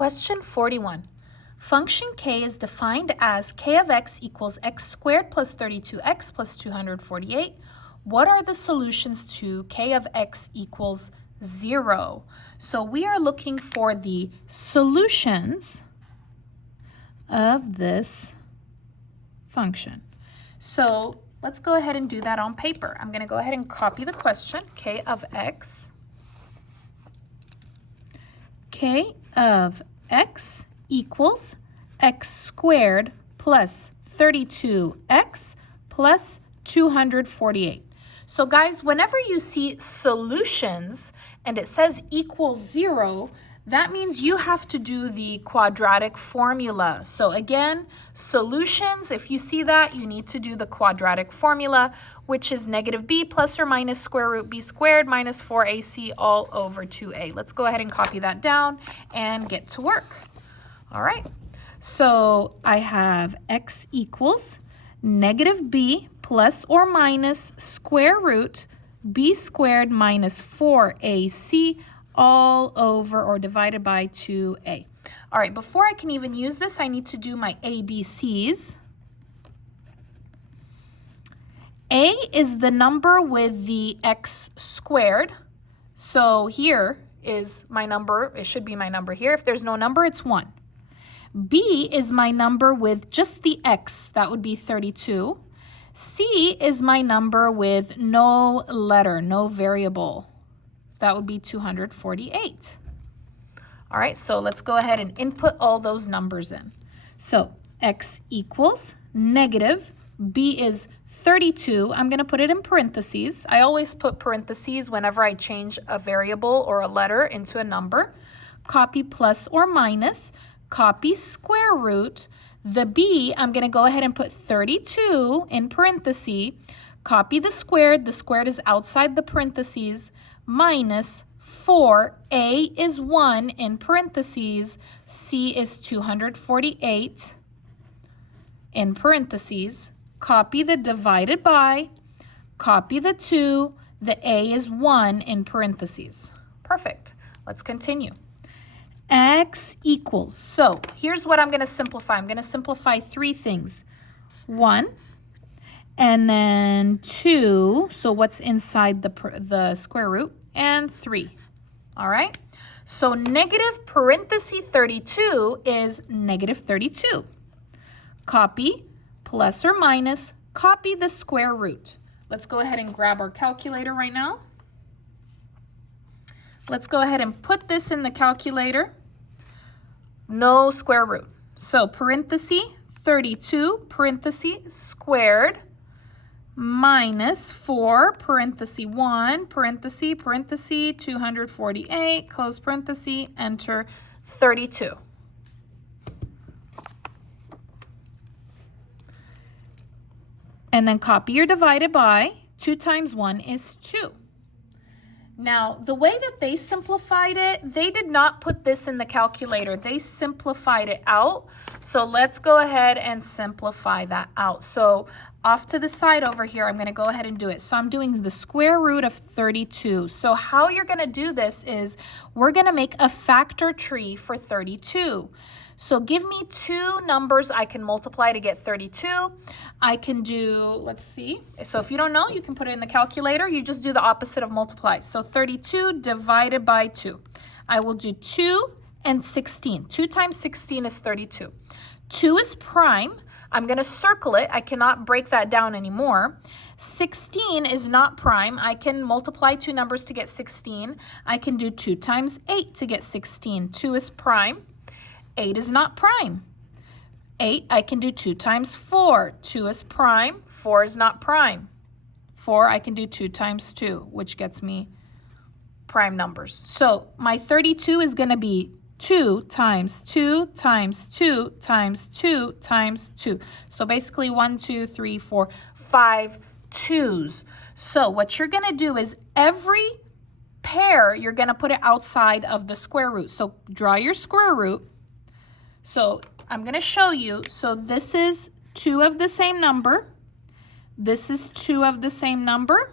Question 41. Function k is defined as k of x equals x squared plus 32x plus 248. What are the solutions to k of x equals 0? So we are looking for the solutions of this function. So let's go ahead and do that on paper. I'm going to go ahead and copy the question, k of x equals x squared plus 32x plus 248. So guys, whenever you see solutions and it says equals 0, that means you have to do the quadratic formula. So again, solutions, if you see that, you need to do the quadratic formula, which is negative b plus or minus square root b squared minus 4ac all over 2a. Let's go ahead and copy that down and get to work. All right, so I have x equals negative b plus or minus square root b squared minus 4ac all over or divided by 2a. All right, before I can even use this, I need to do my ABCs. A is the number with the x squared. So here is my number. It should be my number here. If there's no number, it's 1. B is my number with just the x. That would be 32. C is my number with no letter, no variable. That would be 248. All right, so let's go ahead and input all those numbers in. So x equals negative, b is 32. I'm going to put it in parentheses. I always put parentheses whenever I change a variable or a letter into a number. Copy plus or minus, copy square root. The b, I'm going to go ahead and put 32 in parentheses. Copy the squared is outside the parentheses, minus 4, a is 1 in parentheses, c is 248 in parentheses, copy the divided by, copy the 2, the a is 1 in parentheses. Perfect. Let's continue. X equals, so here's what I'm going to simplify. I'm going to simplify 3 things. 1, and then 2, so what's inside the square root, and 3. All right? So negative parenthesis 32 is negative 32. Copy, plus or minus, copy the square root. Let's go ahead and grab our calculator right now. Let's go ahead and put this in the calculator. No square root. So parenthesis 32, parenthesis squared, minus 4, parenthesis 1, parenthesis, 248, close parenthesis, enter 32. And then copy your divided by. 2 times 1 is 2. Now, the way that they simplified it, they did not put this in the calculator. They simplified it out. So let's go ahead and simplify that out. So off to the side over here, I'm going to go ahead and do it. So I'm doing the square root of 32. So how you're going to do this is we're going to make a factor tree for 32. So give me 2 numbers I can multiply to get 32. I can do, let's see. So if you don't know, you can put it in the calculator. You just do the opposite of multiply. So 32 divided by 2. I will do 2 and 16. 2 times 16 is 32. 2 is prime. I'm going to circle it. I cannot break that down anymore. 16 is not prime. I can multiply 2 numbers to get 16. I can do 2 times 8 to get 16. 2 is prime. 8 is not prime. 8, I can do 2 times 4. 2 is prime. 4 is not prime. 4, I can do 2 times 2, which gets me prime numbers. So my 32 is going to be 2 times 2 times 2 times 2 times 2. So basically 1, 2, 3, 4, 5 2s. So what you're going to do is every pair, you're going to put it outside of the square root. So draw your square root. So I'm going to show you. So this is 2 of the same number. This is 2 of the same number.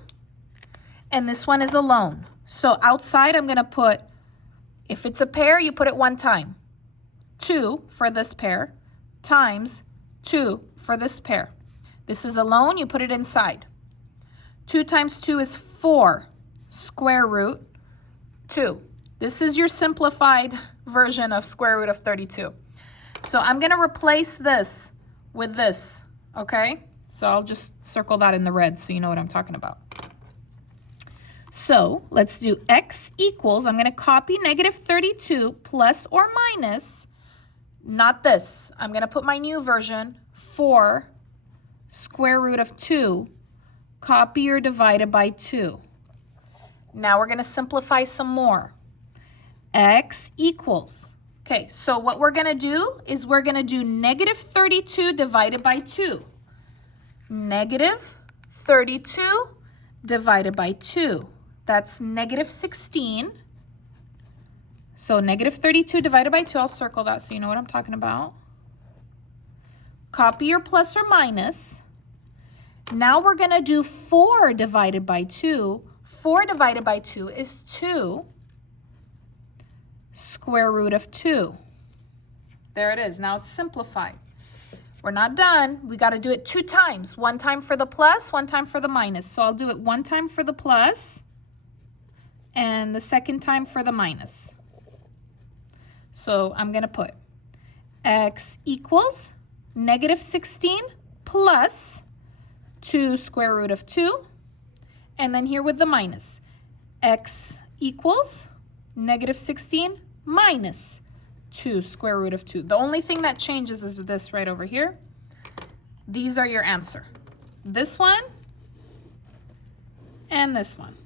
And this one is alone. So outside I'm going to put, if it's a pair, you put it 1 time. 2 for this pair times 2 for this pair. This is alone, you put it inside. 2 times 2 is 4, square root 2. This is your simplified version of square root of 32. So I'm going to replace this with this, okay? So I'll just circle that in the red so you know what I'm talking about. So let's do x equals, I'm going to copy negative 32 plus or minus, not this. I'm going to put my new version, 4 square root of 2, copy or divided by 2. Now we're going to simplify some more. X equals, okay, so what we're going to do is we're going to do negative 32 divided by 2. Negative 32 divided by 2. That's negative 16. So negative 32 divided by 2, I'll circle that so you know what I'm talking about. Copy your plus or minus. Now we're going to do 4 divided by 2. 4 divided by 2 is 2 square root of 2. There it is. Now it's simplified. We're not done. We got to do it 2 times. 1 time for the plus, 1 time for the minus. So I'll do it 1 time for the plus and the second time for the minus. So I'm going to put x equals negative 16 plus 2 square root of 2. And then here with the minus. X equals negative 16 minus 2 square root of 2. The only thing that changes is this right over here. These are your answer. This one and this one.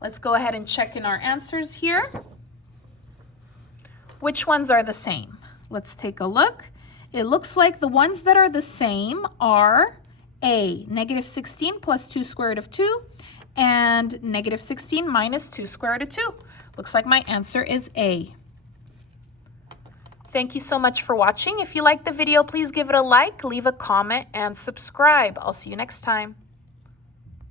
Let's go ahead and check in our answers here. Which ones are the same? Let's take a look. It looks like the ones that are the same are A, negative 16 plus 2 square root of 2, and negative 16 minus 2 square root of 2. Looks like my answer is A. Thank you so much for watching. If you liked the video, please give it a like, leave a comment, and subscribe. I'll see you next time.